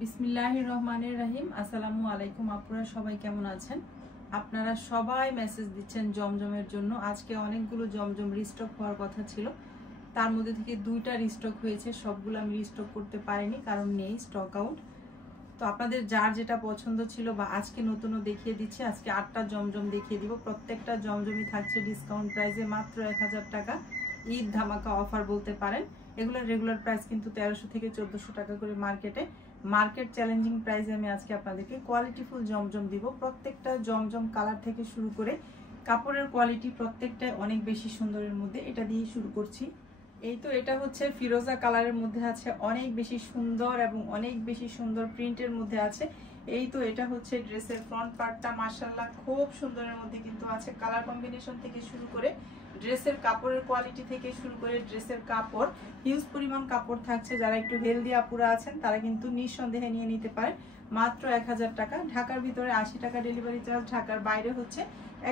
বিসমিল্লাহির রহমানির রহিম। আসসালামু আলাইকুম। আপনারা সবাই কেমন আছেন? আপনারা সবাই মেসেজ দিচ্ছেন জমজমের জন্য। আজকে অনেকগুলো জমজম রিস্টক হওয়ার কথা ছিল, তার মধ্যে থেকে দুইটা রিস্টক হয়েছে। সবগুলো আমি রিস্টক করতে পারিনি কারণ নেই স্টক আউট। তো আপনাদের যার যেটা পছন্দ ছিল বা আজকে নতুনও দেখিয়ে দিচ্ছি। আজকে 8টা জমজম দেখিয়ে দিব। প্রত্যেকটা জমজমই থাকছে ডিসকাউন্ট প্রাইসে মাত্র 1000 টাকা। ঈদ ধামাকা অফার বলতে পারেন। এগুলোর রেগুলার প্রাইস কিন্তু 1300 থেকে 1400 টাকা করে মার্কেট চ্যালেঞ্জিং প্রাইসে আমি আজকে আপনাদেরকে কোয়ালিটিফুল জমজম দিব। প্রত্যেকটা জমজম কালার থেকে শুরু করে কাপড়ের কোয়ালিটি প্রত্যেকটাই অনেক বেশি সুন্দরের মধ্যে। এটা দিয়ে শুরু করছি। এই তো এটা হচ্ছে ফিরোজা কালারের মধ্যে আছে, অনেক বেশি সুন্দর এবং অনেক বেশি সুন্দর প্রিন্টের মধ্যে আছে। এই তো এটা হচ্ছে ড্রেসের ফ্রন্ট পার্টটা, মাশাআল্লাহ খুব সুন্দরের মধ্যে কিন্তু আছে। কালার কম্বিনেশন থেকে শুরু করে ড্রেসের কাপড়ের কোয়ালিটি থেকে শুরু করে ড্রেসের কাপড় হিউজ পরিমাণ কাপড় থাকছে। যারা একটু হেলদি আপুরা আছেন তারা কিন্তু নিঃসন্দেহে নিয়ে নিতে পারেন মাত্র 1000 টাকা। ঢাকার ভিতরে 80 টাকা ডেলিভারি চার্জ, ঢাকার বাইরে হচ্ছে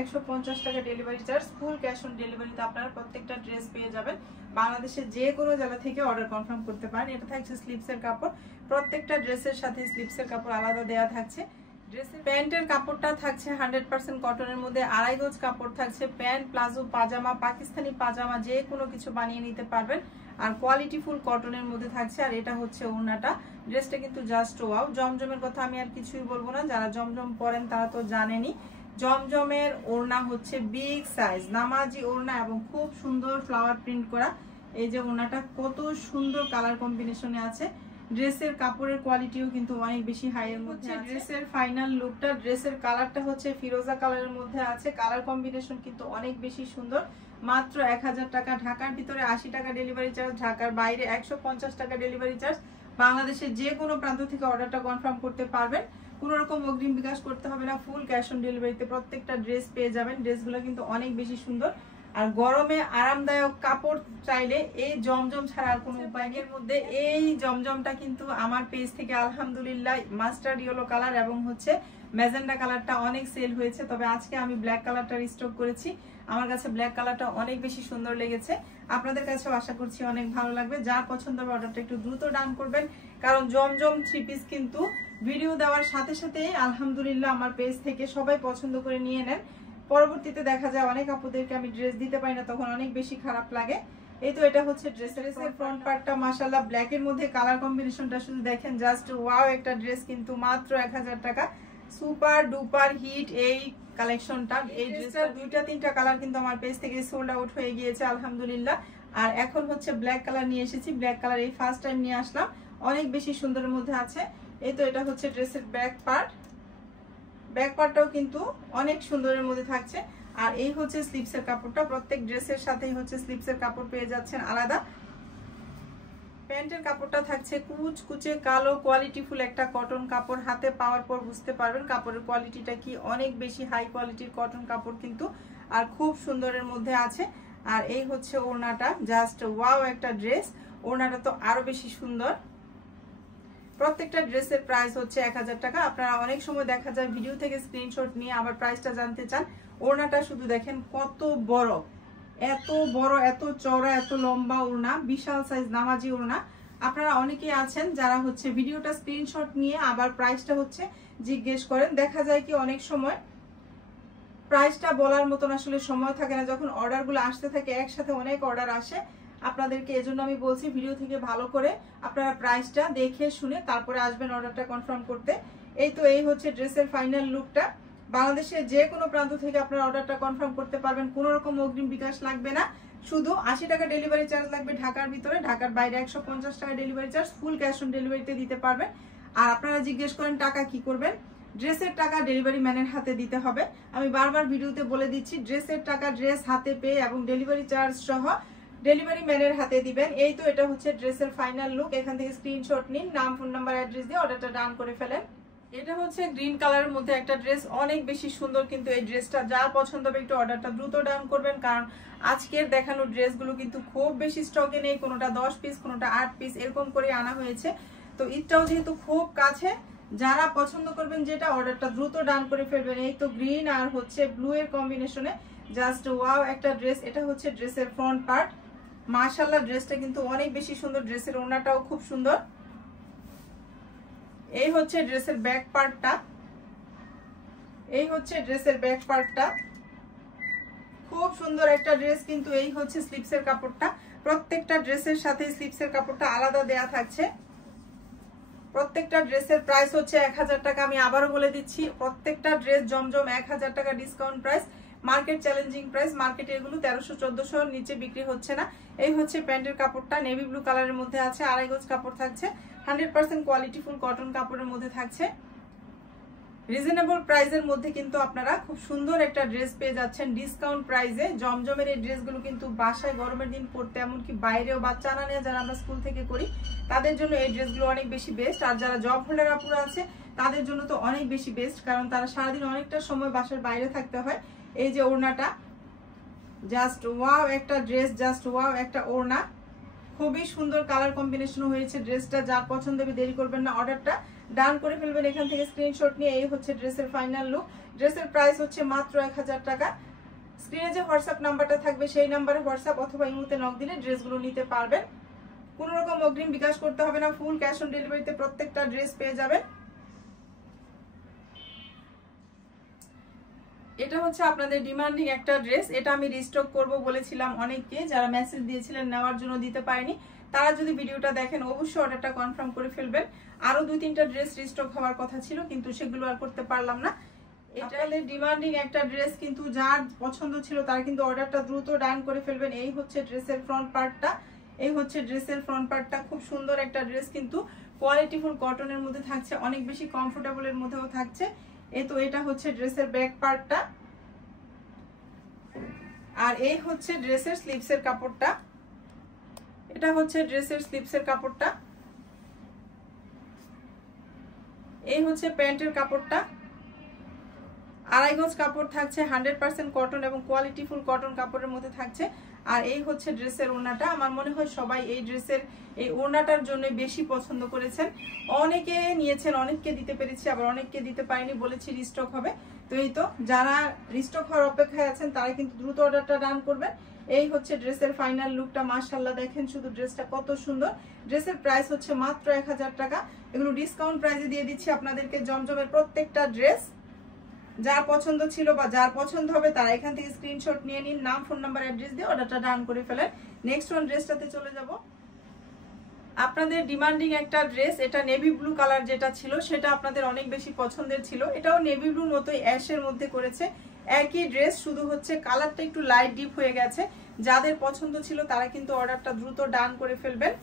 150 টাকা delivery charge. Full cash on ডেলিভারিতে আপনারা প্রত্যেকটা ড্রেস পেয়ে যাবেন। বাংলাদেশের যে কোনো জেলা থেকে অর্ডার কনফার্ম করতে পারেন। এটা থাকছে স্লিপসের কাপড়, প্রত্যেকটা ড্রেসের সাথে স্লিপসের কাপড় আলাদা দেয়া থাকছে। ড্রেসের প্যান্টের কাপড়টা থাকছে 100% কটনের মধ্যে, আড়াই গজ কাপড় থাকছে। প্যান্ট, প্লাজো, পাজামা, পাকিস্তানি পাজামা যে কোনো কিছু বানিয়ে নিতে পারবেন। আর কোয়ালিটি ফুল কটনের মধ্যে থাকছে। আর এটা হচ্ছে ওড়নাটা। ড্রেসটা কিন্তু জাস্ট ওয়াও। জমজমের কথা আমি আর কিছুই বলবো না, যারা জমজম পরেন তারা তো জানেনই। জমজমের ওড়না হচ্ছে বিগ সাইজ নামাজি ওড়না এবং খুব সুন্দর ফ্লাওয়ার প্রিন্ট করা। এই যে ওড়নাটা কত সুন্দর কালার কম্বিনেশনে আছে। ড্রেসের কাপড়ের কোয়ালিটিও কিন্তু অনেক বেশি হাই এর মধ্যে আছে। ড্রেসের ফাইনাল লুকটা, ড্রেসের কালারটা হচ্ছে ফিরোজা কালারের মধ্যে আছে। কালার কম্বিনেশন কিন্তু অনেক বেশি সুন্দর। মাত্র 1000 টাকা। ঢাকার ভিতরে 80 টাকা ডেলিভারি চার্জ, ঢাকার বাইরে 150 টাকা ডেলিভারি চার্জ। বাংলাদেশের যে কোনো প্রান্ত থেকে অর্ডারটা কনফার্ম করতে পারবেন। কোনো রকম অগ্রিম বিকাশ করতে হবে না, ফুল ক্যাশ অন ডেলিভারিতে প্রত্যেকটা ড্রেস পেয়ে যাবেন। ড্রেসগুলো কিন্তু অনেক বেশি সুন্দর। আর গরমে আরামদায়ক কাপড় চাইলে এই জমজম ছাড়া আর কোনো উপায় নেই। এর মধ্যে এই জমজমটা কিন্তু আমার পেজ থেকে আলহামদুলিল্লাহ মাস্টার্ড ইয়েলো কালার এবং হচ্ছে ম্যাজেন্ডা কালারটা অনেক সেল হয়েছে। তবে আজকে আমি ব্ল্যাক কালারটা রিস্টক করেছি। আমার কাছে ব্ল্যাক কালারটা অনেক বেশি সুন্দর লেগেছে। আপনাদের কাছেও আশা করছি অনেক ভালো লাগবে। যার পছন্দ হবে অর্ডারটা একটু দ্রুত ডান করবেন, কারণ জমজম 3 পিস কিন্তু ভিডিও দেওয়ার সাথে সাথে আলহামদুলিল্লাহ আমার পেজ থেকে সবাই পছন্দ করে নিয়ে নেন। পরবর্তীতে দেখা যায় অনেক আপুদেরকে আমি ড্রেস দিতে পারি না, তখন অনেক বেশি খারাপ লাগে। এই তো এটা হচ্ছে ড্রেসের ফ্রন্ট পার্টটা, মাশাআল্লাহ ব্ল্যাক এর মধ্যে কালার কম্বিনেশনটা শুধু দেখেন, জাস্ট ওয়াও একটা ড্রেস কিন্তু মাত্র 1000 টাকা। সুপার ডুপার হিট এই কালেকশনটা। এই ড্রেসটার 2-3টা কালার কিন্তু আমার পেজ থেকে সোল্ড আউট হয়ে গিয়েছে আলহামদুলিল্লাহ। আর এখন হচ্ছে ব্ল্যাক কালার নিয়ে এসেছি। ব্ল্যাক কালার এই ফার্স্ট টাইম নিয়ে আসলাম, অনেক বেশি সুন্দরের মধ্যে আছে। এই তো এটা হচ্ছে ড্রেসের ব্যাক পার্টটাও কিন্তু অনেক সুন্দরের মধ্যে থাকছে। আর এই হচ্ছে স্লিপসের কাপড়টা, প্রত্যেক ড্রেসের সাথেই হচ্ছে স্লিপসের কাপড় পেয়ে যাচ্ছেন আলাদা। প্যান্টের কাপড়টা থাকছে কুচকুচে কালো কোয়ালিটিফুল একটা কটন কাপড়। হাতে পাওয়ার পর বুঝতে পারবেন কাপড়ের কোয়ালিটিটা কি, অনেক বেশি হাই কোয়ালিটির কটন কাপড় কিন্তু, আর খুব সুন্দরের মধ্যে আছে। আর এই হচ্ছে ওড়নাটা, জাস্ট ওয়াও একটা ড্রেস। ওড়নাটা তো আরো বেশি সুন্দর। প্রত্যেকটা ড্রেসের প্রাইস হচ্ছে 1000 টাকা। আপনারা অনেক সময় দেখা যায় ভিডিও থেকে স্ক্রিনশট নিয়ে আবার প্রাইসটা জানতে চান। ওড়নাটা শুধু দেখেন কত বড়, এত বড়, এত চওড়া, এত লম্বা ওড়না, বিশাল সাইজ নামাজি ওড়না। আপনারা অনেকেই আছেন যারা হচ্ছে ভিডিওটা স্ক্রিনশট নিয়ে আবার প্রাইসটা হচ্ছে জিজ্ঞেস করেন। দেখা যায় কি অনেক সময় প্রাইসটা বলার মতন আসলে সময় থাকে না, যখন অর্ডারগুলো আসতে থাকে একসাথে অনেক অর্ডার আসে আপনাদেরকে। এজন্য আমি বলছি ভিডিও থেকে ভালো করে আপনারা প্রাইসটা দেখে শুনে তারপরে আসবেন অর্ডারটা কনফার্ম করতে। এই তো এই হচ্ছে ড্রেসের ফাইনাল লুকটা। বাংলাদেশের যে কোনো প্রান্ত থেকে আপনারা অর্ডারটা কনফার্ম করতে পারবেন। কোনো রকম অগ্রিম বিকাশ লাগবে না, শুধু 80 টাকা ডেলিভারি চার্জ লাগবে ঢাকার ভিতরে, ঢাকার বাইরে 150 টাকা delivery charge. Full cash on ডেলিভারিতে দিতে পারবেন। আর আপনারা জিজ্ঞেস করেন টাকা কি করবেন, ড্রেসের টাকা ডেলিভারি ম্যানের হাতে দিতে হবে। আমি বারবার ভিডিওতে বলে দিচ্ছি, ড্রেসের টাকা ড্রেস হাতে পেয়ে এবং ডেলিভারি চার্জ সহ ডেলিভারি ম্যানের হাতে দিবেন। এই তো এটা হচ্ছে ড্রেসের ফাইনাল লুক। এখান থেকে স্ক্রিনশট নিন, নাম, ফোন নাম্বার, অ্যাড্রেস দিয়ে অর্ডারটা ডান করে ফেলেন। এটা হচ্ছে গ্রিন কালারের মধ্যে একটা ড্রেস, অনেক বেশি সুন্দর কিন্তু এই ড্রেসটা। যার পছন্দ হবে একটু অর্ডারটা দ্রুত ডাউন করবেন, কারণ আজকের দেখানো ড্রেসগুলো কিন্তু খুব বেশি স্টকে নেই। কোনোটা 10 পিস, কোনোটা 8 পিস এরকম করে আনা হয়েছে। তো ঈদটাও যেহেতু খুব কাছে, যারা পছন্দ করবেন যেটা অর্ডারটা দ্রুত ডান করে ফেলবেন। এই তো গ্রিন আর হচ্ছে ব্লু এর কম্বিনেশনে জাস্ট ওয়াও একটা ড্রেস। এটা হচ্ছে ড্রেসের ফ্রন্ট পার্ট, মাশাআল্লাহ ড্রেসটা কিন্তু অনেক বেশি সুন্দর। ড্রেসের ওড়নাটাও খুব সুন্দর। এই হচ্ছে ড্রেসের ব্যাক পার্টটা, এই হচ্ছে ড্রেসের ব্যাক পার্টটা। খুব সুন্দর একটা ড্রেস, কিন্তু এই হচ্ছে স্লিপসের কাপড়টা। প্রত্যেকটা ড্রেসের সাথে স্লিপসের কাপড়টা আলাদা দেয়া থাকছে। প্রত্যেকটা ড্রেসের প্রাইস হচ্ছে 1000 টাকা। আমি আবারও বলে দিচ্ছি, প্রত্যেকটা ড্রেস জমজম 1000 টাকা discount price, market challenging price. মার্কেটে এগুলো 1300-1400 নিচে বিক্রি হচ্ছে না। এই হচ্ছে প্যান্টের কাপড়টা, নেভি ব্লু কালারের মধ্যে আছে, 2.5 গজ কাপড় থাকছে, 100% কোয়ালিটিফুল কটন কাপড়ের মধ্যে থাকছে। রিজনেবল প্রাইসের মধ্যে কিন্তু আপনারা খুব সুন্দর একটা ড্রেস পেয়ে যাচ্ছেন ডিসকাউন্ট প্রাইসে। জমজমের এই ড্রেসগুলো কিন্তু বাসায় গরমের দিন পরতে, এমনকি বাইরেও বাচ্চা আনা নিয়ে যারা আমরা স্কুল থেকে করি তাদের জন্য এই ড্রেসগুলো অনেক বেশি বেস্ট। আর যারা জব হোল্ডার আপুরা আছে তাদের জন্য তো অনেক বেশি বেস্ট, কারণ তারা সারাদিন অনেকটা সময় বাসার বাইরে থাকতে হয়। এই যে ওড়নাটা, জাস্ট ওয়াও একটা ড্রেস, জাস্ট ওয়াও একটা ওড়না। খুবই সুন্দর কালার কম্বিনেশন হয়েছে ড্রেসটা। যার পছন্দ হবে দেরি করবেন না, অর্ডারটা ডান করে ফেলবেন এখান থেকে স্ক্রিনশট নিয়ে। এই হচ্ছে ড্রেসের ফাইনাল লুক। ড্রেসের প্রাইস হচ্ছে মাত্র 1000 টাকা। স্ক্রিনে যে হোয়াটসঅ্যাপ নাম্বারটা থাকবে সেই নাম্বারে হোয়াটসঅ্যাপ অথবা ইমোতে নক দিলে ড্রেসগুলো নিতে পারবেন। কোনো রকম অগ্রিম বিকাশ করতে হবে না, ফুল ক্যাশ অন ডেলিভারিতে প্রত্যেকটা ড্রেস পেয়ে যাবেন। এটা হচ্ছে আপনাদের ডিমান্ডিং একটা ড্রেস। এটা আমি রিস্টক করব বলেছিলাম অনেককে, যারা মেসেজ দিয়েছিলেন নেওয়ার জন্য দিতে পারেনি, তারা যদি ভিডিওটা দেখেন অবশ্যই অর্ডারটা কনফার্ম করে ফেলবেন। আরো 2-3টা ড্রেস রিস্টক হওয়ার কথা ছিল, কিন্তু সেগুলো আর করতে পারলাম না। এটা ডিমান্ডিং একটা ড্রেস, কিন্তু যার পছন্দ ছিল তারা কিন্তু অর্ডারটা দ্রুত ডান করে ফেলবেন। এই হচ্ছে ড্রেসের ফ্রন্ট পার্টটা, এই হচ্ছে ড্রেসের ফ্রন্ট পার্টটা। খুব সুন্দর একটা ড্রেস, কিন্তু কোয়ালিটিফুল কটনের মধ্যে থাকছে, অনেক বেশি কমফোর্টেবলের মধ্যেও থাকছে। এই তো এটা হচ্ছে ড্রেসের ব্যাক পার্টটা, আর এই হচ্ছে ড্রেসের স্লিভসের কাপড়টা। এটা হচ্ছে ড্রেসের স্লিভসের কাপড়টা। এই হচ্ছে প্যান্টের কাপড়টা, 2.5 গজ কাপড় থাকছে, 100% কটন এবং কোয়ালিটিফুল কটন কাপড়ের মধ্যে থাকছে। আর এই হচ্ছে ড্রেসের ওড়নাটা। আমার মনে হয় সবাই এই ড্রেসের এই ওড়নাটার জন্য বেশি পছন্দ করেছেন। অনেকে নিয়েছেন, অনেককে দিতে পেরেছি, আবার অনেককে দিতে পারিনি, বলেছি রিস্টক হবে। তো এই তো যারা রিস্টক হওয়ার অপেক্ষায় আছেন তারা কিন্তু দ্রুত অর্ডারটা ডান করবেন। এই হচ্ছে ড্রেসের ফাইনাল লুকটা। মাশাআল্লাহ, দেখেন শুধু ড্রেসটা কত সুন্দর। ড্রেসের প্রাইস হচ্ছে মাত্র 1000 টাকা। এগুলো ডিসকাউন্ট প্রাইসে দিয়ে দিচ্ছি আপনাদেরকে জমজমের প্রত্যেকটা ড্রেস। যার পছন্দ ছিল বা যার পছন্দ হবে তারা এখান থেকে স্ক্রিনশট নিয়ে নিন, নাম, ফোন নাম্বার, অ্যাড্রেস দিয়ে অর্ডারটা ডান করে ফেলেন। নেক্সট ওয়ান ড্রেসটাতে চলে যাব। আপনাদের ডিমান্ডিং একটা ড্রেস, এটা নেভি ব্লু কালার যেটা ছিল সেটা আপনাদের অনেক বেশি পছন্দের ছিল। এটাও নেভি ব্লুর মতোই অ্যাশের মধ্যে করেছে, একই ড্রেস, শুধু হচ্ছে কালারটা একটু লাইট ডিপ হয়ে গেছে। যাদের পছন্দ ছিল তারা কিন্তু অর্ডারটা দ্রুত ডান করে ফেলবেন।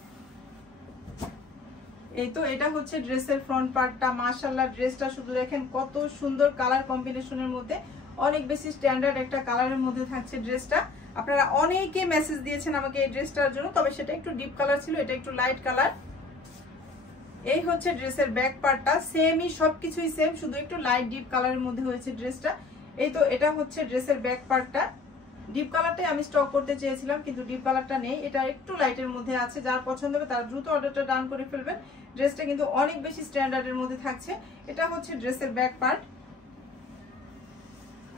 এই তো এটা হচ্ছে ড্রেসের ফ্রন্ট পার্টটা। মাশাআল্লাহ, ড্রেসটা শুধু দেখেন কত সুন্দর কালার কম্বিনেশনের মধ্যে, অনেক বেশি স্ট্যান্ডার্ড একটা কালারের মধ্যে থাকছে ড্রেসটা। আপনারা অনেকে মেসেজ দিয়েছেন আমাকে এই ড্রেসটার জন্য, তবে সেটা একটু ডিপ কালার ছিল, এটা একটু লাইট কালার। এই হচ্ছে ড্রেসের ব্যাক পার্টটা, সেমই, সবকিছুই সেম, শুধু একটু লাইট ডিপ কালারের মধ্যে হয়েছে ড্রেসটা। এই তো এটা হচ্ছে ড্রেসের ব্যাক পার্টটা। ডিপ কালারটাই আমি স্টক করতে চেয়েছিলাম, কিন্তু ডিপ কালারটা নেই, এটা একটু লাইটের মধ্যে আছে। যার পছন্দ হবে তারা দ্রুত অর্ডারটা ডান করে ফেলবেন। ড্রেসটা কিন্তু অনেক বেশি স্ট্যান্ডার্ডের মধ্যে থাকছে। এটা হচ্ছে ড্রেসের ব্যাক পার্ট,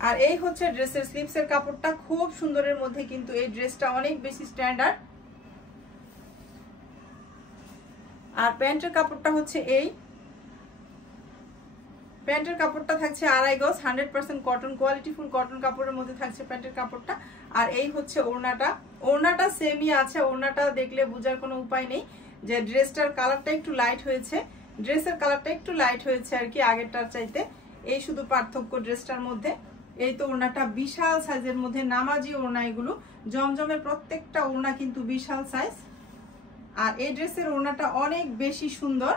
আর এই হচ্ছে ড্রেসের স্লিভসের কাপড়টা। খুব সুন্দরের মধ্যে কিন্তু এই ড্রেসটা অনেক বেশি স্ট্যান্ডার্ড। আর প্যান্টের কাপড়টা হচ্ছে এই, প্যান্টের কাপড়টা থাকছে 2.5 গজ, 100% কটন, কোয়ালিটিফুল কটন কাপড়ের মধ্যে থাকছে প্যান্টের কাপড়টা। আর এই হচ্ছে ওড়নাটা, ওড়নাটা সেমই আছে। ওড়নাটা দেখলে বোঝার কোনো উপায় নেই যে ড্রেসটার কালারটা একটু লাইট হয়েছে, ড্রেসের কালারটা একটু লাইট হয়েছে আর কি আগেরটার চাইতে, এই শুধু পার্থক্য ড্রেসটার মধ্যে। এই তো ওড়নাটা বিশাল সাইজের মধ্যে, নামাজি ওড়না এগুলো। জমজমের প্রত্যেকটা ওড়না কিন্তু বিশাল সাইজ। আর এই ড্রেসের ওড়নাটা অনেক বেশি সুন্দর।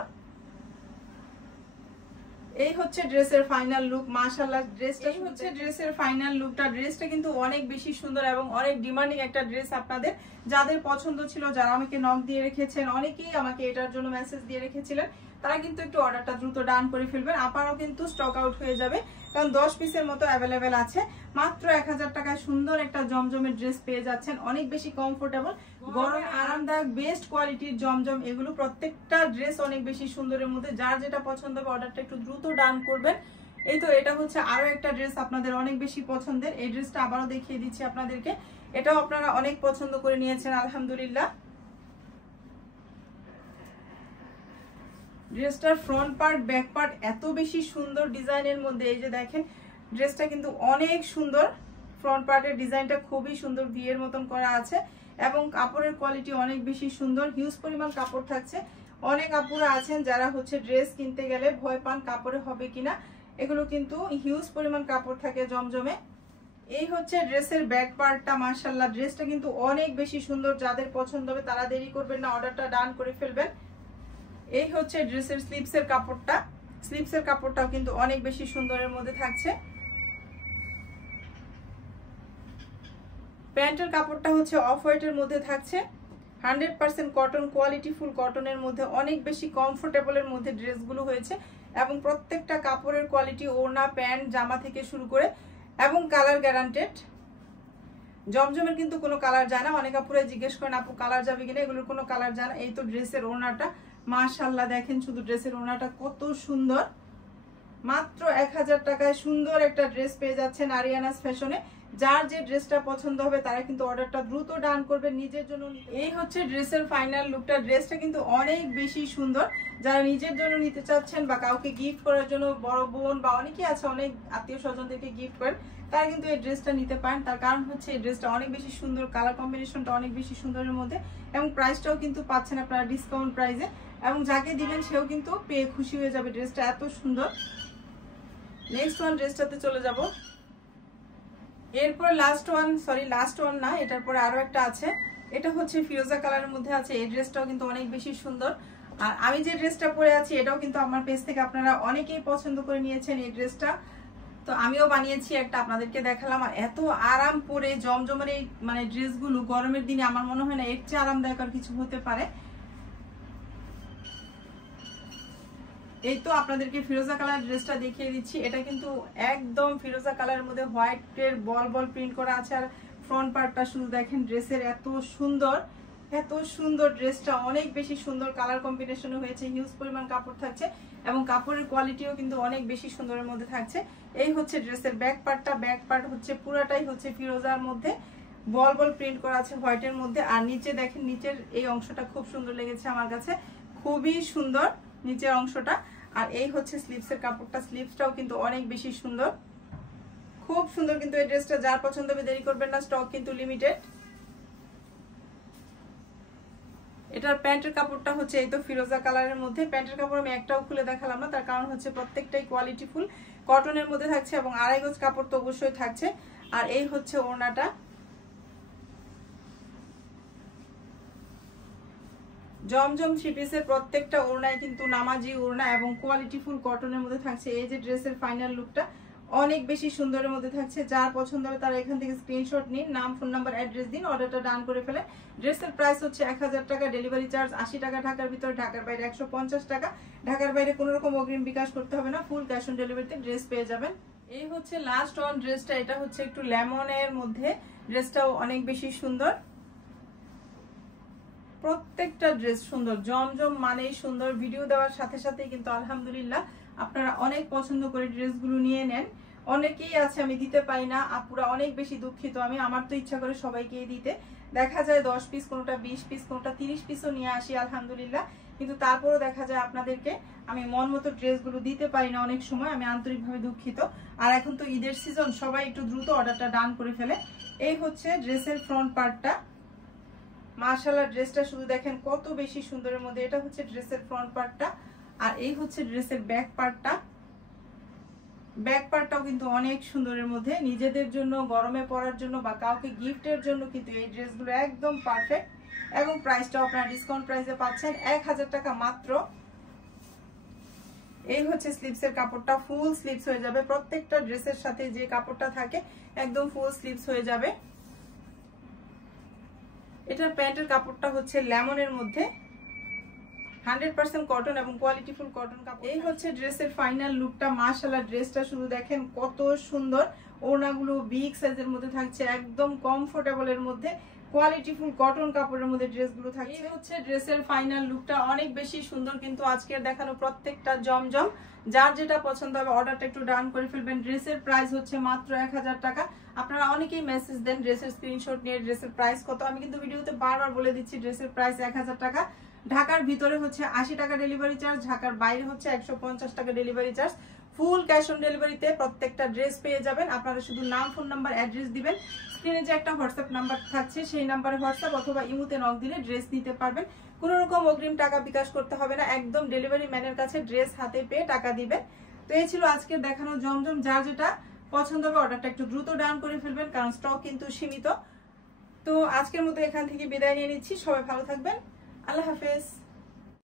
এই হচ্ছে ড্রেসের ফাইনাল লুক। মাশাআল্লাহ, ড্রেসটা হচ্ছে ড্রেসের ফাইনাল লুকটা। ড্রেসটা কিন্তু অনেক বেশি সুন্দর এবং অনেক ডিমান্ডিং একটা ড্রেস আপনাদের। যাদের পছন্দ ছিল, যারা আমাকে নক দিয়ে রেখেছেন, অনেকেই আমাকে এটার জন্য মেসেজ দিয়ে রেখেছিলেন, তারা কিন্তু একটু অর্ডারটা দ্রুত ডান করে ফেলবেন। আপারও কিন্তু স্টক আউট হয়ে যাবে, কারণ 10 পিসের মতো অ্যাভেলেবেল আছে। মাত্র 1000 টাকায় সুন্দর একটা জমজমের ড্রেস পেয়ে যাচ্ছেন, অনেক বেশি কমফোর্টেবল, গরম, আরামদায়ক, বেস্ট কোয়ালিটির জমজম এগুলো। প্রত্যেকটা ড্রেস অনেক বেশি সুন্দরের মধ্যে। যার যেটা পছন্দ হবে অর্ডারটা একটু দ্রুত ডান করবেন। এই তো এটা হচ্ছে আরো একটা ড্রেস আপনাদের অনেক বেশি পছন্দের। এই ড্রেসটা আবারও দেখিয়ে দিচ্ছি আপনাদেরকে, এটাও আপনারা অনেক পছন্দ করে নিয়েছেন আলহামদুলিল্লাহ। ড্রেসটার ফ্রন্ট পার্ট ব্যাক পার্ট এত বেশি সুন্দর ডিজাইনের মধ্যে, এই যে দেখেন ড্রেসটা কিন্তু অনেক সুন্দর। ফ্রন্ট পার্টের ডিজাইনটা খুবই সুন্দর, ভিয়ের মতন করা আছে এবং কাপড়ের কোয়ালিটি অনেক বেশি সুন্দর। হিউজ পরিমাণ কাপড় থাকছে। অনেক আপুরা আছেন যারা হচ্ছে ড্রেস কিনতে গেলে ভয় পান কাপড়ে হবে কিনা, এগুলো কিন্তু হিউজ পরিমাণ কাপড় থাকে জমজমে। এই হচ্ছে ড্রেসের ব্যাক পার্টটা। মাশাআল্লাহ ড্রেসটা কিন্তু অনেক বেশি সুন্দর। যাদের পছন্দ হবে তারা দেরি করবেন না, অর্ডারটা ডান করে ফেলবেন। এই হচ্ছে ড্রেসের স্লিপসের কাপড়টা। স্লিপসের কাপড়টাও কিন্তু অনেক বেশি সুন্দরের মধ্যে থাকছে। প্যান্টের কাপড়টা হচ্ছে অফ হোয়াইটের মধ্যে থাকছে। 100% কটন, কোয়ালিটি ফুল কটনের মধ্যে অনেক বেশি কমফোর্টেবলের মধ্যে ড্রেসগুলো হয়েছে এবং প্রত্যেকটা কাপড়ের কোয়ালিটি, ওড়না, প্যান্ট, জামা থেকে শুরু করে এবং কালার গ্যারান্টেড। জমজমের কিন্তু কোনো কালার যায় না। অনেক আপুরা জিজ্ঞেস করেন আপু কালার যাবে কিনা, এগুলোর কোনো কালার যায় না। এই তো ড্রেসের ওড়নাটা, মাশাআল্লাহ দেখেন শুধু ড্রেসের ওড়নাটা কত সুন্দর। মাত্র 1000 টাকায় সুন্দর একটা ড্রেস পেয়ে যাচ্ছেন আরিয়ানাস ফ্যাশনে। যার যে ড্রেসটা পছন্দ হবে তারা কিন্তু অর্ডারটা দ্রুত ডান করবে নিজের জন্য। এই হচ্ছে ড্রেসের ফাইনাল লুকটা। ড্রেসটা কিন্তু অনেক বেশি সুন্দর। যারা নিজের জন্য নিতে চাচ্ছেন বা কাউকে গিফট করার জন্য, বড় বোন বা অনেকেই আছে অনেক আত্মীয় স্বজনদেরকে গিফট করেন, তারা কিন্তু এই ড্রেসটা নিতে পারেন। তার কারণ হচ্ছে এই ড্রেসটা অনেক বেশি সুন্দর, কালার কম্বিনেশনটা অনেক বেশি সুন্দরের মধ্যে এবং প্রাইসটাও কিন্তু পাচ্ছেন আপনারা ডিসকাউন্ট প্রাইসে এবং যাকে দিবেন সেও কিন্তু পেয়ে খুশি হয়ে যাবে। ড্রেসটা এত সুন্দর। নেক্সট ওয়ান ড্রেসটাতে চলে যাব। এরপর লাস্ট ওয়ান না, এটার পরে আরো একটা আছে। এটা হচ্ছে ফিরোজা কালারের মধ্যে আছে। এই ড্রেসটাও কিন্তু অনেক বেশি সুন্দর। আর আমি যে ড্রেসটা পরে আছি এটাও কিন্তু আমার পেজ থেকে আপনারা অনেকেই পছন্দ করে নিয়েছেন এই ড্রেসটা। তো আমিও বানিয়েছি একটা, আপনাদেরকে দেখালাম। আর এত আরাম পরে জমজমের এই মানে ড্রেসগুলো গরমের দিনে আমার মনে হয় না এর চেয়ে আরামদায়ক আর কিছু হতে পারে। এই তো আপনাদেরকে ফিরোজা কালার ড্রেসটা দেখিয়ে দিচ্ছি। এটা কিন্তু একদম ফিরোজা কালারের মধ্যে হোয়াইটের বল বল প্রিন্ট করা আছে। আর ফ্রন্ট পার্টটা শুধু দেখেন ড্রেসের এত সুন্দর, এত সুন্দর। ড্রেসটা অনেক বেশি সুন্দর, কালার কম্বিনেশনে হয়েছে। হিউজ পরিমাণ কাপড় থাকছে এবং কাপড়ের কোয়ালিটিও কিন্তু অনেক বেশি সুন্দরের মধ্যে থাকছে। এই হচ্ছে ড্রেসের ব্যাক পার্টটা। ব্যাক পার্ট হচ্ছে পুরাটাই হচ্ছে ফিরোজার মধ্যে বল বল প্রিন্ট করা আছে হোয়াইটের মধ্যে। আর নিচে দেখেন, নিচের এই অংশটা খুব সুন্দর লেগেছে আমার কাছে, খুবই সুন্দর নিচের অংশটা। আর এই হচ্ছে স্লিভসের কাপড়টা। স্লিভসটাও কিন্তু অনেক বেশি সুন্দর, খুব সুন্দর। কিন্তু এই ড্রেসটা যার পছন্দ হবে দেরি করবেন না, স্টক কিন্তু লিমিটেড। এটার প্যান্টের কাপড়টা হচ্ছে এই তো ফিরোজা কালারের মধ্যে। প্যান্টের কাপড় আমি একটাও খুলে দেখালাম না, তার কারণ হচ্ছে প্রত্যেকটাই কোয়ালিটি ফুল কটনের মধ্যে থাকছে এবং 2.5 গজ কাপড় তো অবশ্যই থাকছে। আর এই হচ্ছে ওড়নাটা। জমজম থ্রি পিসের প্রত্যেকটা ওড়নায় কিন্তু নামাজি ওড়না এবং কোয়ালিটি ফুল কটনের মধ্যে থাকছে। এই যে ড্রেসের ফাইনাল লুকটা অনেক বেশি সুন্দরের মধ্যে থাকছে। যার পছন্দ হবে তারা এখান থেকে স্ক্রিনশট নিন, নাম, ফোন নাম্বার, অ্যাড্রেস দিন, অর্ডারটা ডান করে ফেলেন। ড্রেসের প্রাইস হচ্ছে 1000 টাকা, ডেলিভারি চার্জ 80 টাকা ঢাকার ভিতরে, ঢাকার বাইরে 150 টাকা। ঢাকার বাইরে কোনো রকম অগ্রিম বিকাশ করতে হবে না, ফুল ক্যাশ অন ডেলিভারিতে ড্রেস পেয়ে যাবেন। এই হচ্ছে লাস্ট ওয়ান ড্রেসটা। এটা হচ্ছে একটু লেমনের মধ্যে। ড্রেসটাও অনেক বেশি সুন্দর। প্রত্যেকটা ড্রেস সুন্দর। জমজম মানেই সুন্দর। ভিডিও দেওয়ার সাথে সাথে কিন্তু আলহামদুলিল্লাহ আপনারা অনেক পছন্দ করে ড্রেসগুলো নিয়ে নেন। অনেকেই আছে আমি দিতে পারি না, আপুরা অনেক বেশি দুঃখিত। আমার তো ইচ্ছা করে সবাইকে দিতে, দেখা যায় 10 পিস, কোনোটা 20 পিস, কোনোটা 30 পিসও নিয়ে আসি আলহামদুলিল্লাহ। কিন্তু তারপরও দেখা যায় আপনাদেরকে আমি মন মতো ড্রেসগুলো দিতে পারি না অনেক সময়। আমি আন্তরিকভাবে দুঃখিত। আর এখন তো ঈদের সিজন, সবাই একটু দ্রুত অর্ডারটা ডান করে ফেলে। এই হচ্ছে ড্রেসের ফ্রন্ট পার্টটা। মাশাআল্লাহ ড্রেসটা শুধু দেখেন কত বেশি সুন্দরের মধ্যে। এটা হচ্ছে ড্রেসের ফ্রন্ট পার্টটা। আর এই হচ্ছে ড্রেসের ব্যাক পার্টটা। ব্যাক পার্টটাও কিন্তু অনেক সুন্দরের মধ্যে। নিজেদের জন্য, গরমে পরার জন্য বা কাউকে গিফটের জন্য কিন্তু এই ড্রেসগুলো একদম পারফেক্ট এবং প্রাইসটাও আপনারা ডিসকাউন্ট প্রাইসে পাচ্ছেন 1000 টাকা মাত্র। এই হচ্ছে স্লিভসের কাপড়টা। ফুল স্লিভস হয়ে যাবে প্রত্যেকটা ড্রেসের সাথে। যে কাপড়টা থাকে একদম ফুল স্লিভস হয়ে যাবে। এটার প্যান্টের কাপড়টা হচ্ছে লেমনের মধ্যে, 100% কটন এবং কোয়ালিটি ফুল কটন কাপড়। এই হচ্ছে ড্রেসের ফাইনাল লুকটা। মাশাআল্লাহ ড্রেসটা শুধু দেখেন কত সুন্দর। ওড়নাগুলো বিগ সাইজের মধ্যে থাকছে, একদম কমফোর্টেবলের মধ্যে, কোয়ালিটি ফুল কটন কাপড়ের মধ্যে ড্রেসগুলো থাকছে। এই হচ্ছে ড্রেসের ফাইনাল লুকটা। অনেক বেশি সুন্দর কিন্তু আজকের দেখানো প্রত্যেকটা জমজম। যার যেটা পছন্দ হবে অর্ডারটা একটু ডান করে ফেলবেন। ড্রেসের প্রাইস হচ্ছে মাত্র 1000 টাকা। আপনারা অনেকেই মেসেজ দেন ড্রেসের স্ক্রিনশট নিয়ে ড্রেসের প্রাইস কত। আমি কিন্তু ভিডিওতে বারবার বলে দিচ্ছি ড্রেসের প্রাইস 1000 টাকা। ঢাকার ভিতরে হচ্ছে 80 টাকা ডেলিভারি চার্জ, ঢাকার বাইরে হচ্ছে 150 টাকা delivery charge. Full cash on ডেলিভারিতে প্রত্যেকটা ড্রেস পেয়ে যাবেন। আপনারা শুধু নাম, ফোন নাম্বার, অ্যাড্রেস দিবেন। স্ক্রিনে যে একটা হোয়াটসঅ্যাপ নাম্বার থাকছে সেই নাম্বারে হোয়াটসঅ্যাপ অথবা ইমোতে নক দিলে ড্রেস নিতে পারবেন। কোনো রকম অগ্রিম টাকা বিকাশ করতে হবে না, একদম ডেলিভারি ম্যানের কাছে ড্রেস হাতে পেয়ে টাকা দিবেন। তো এই ছিল আজকে দেখানো জমজম। যার যেটা পছন্দ হবে অর্ডারটা একটু দ্রুত ডাউন করে ফেলবেন, কারণ স্টক কিন্তু সীমিত। তো আজকের মতো এখান থেকে বিদায় নিয়ে নিচ্ছি। সবাই ভালো থাকবেন, আল্লাহ হাফেজ।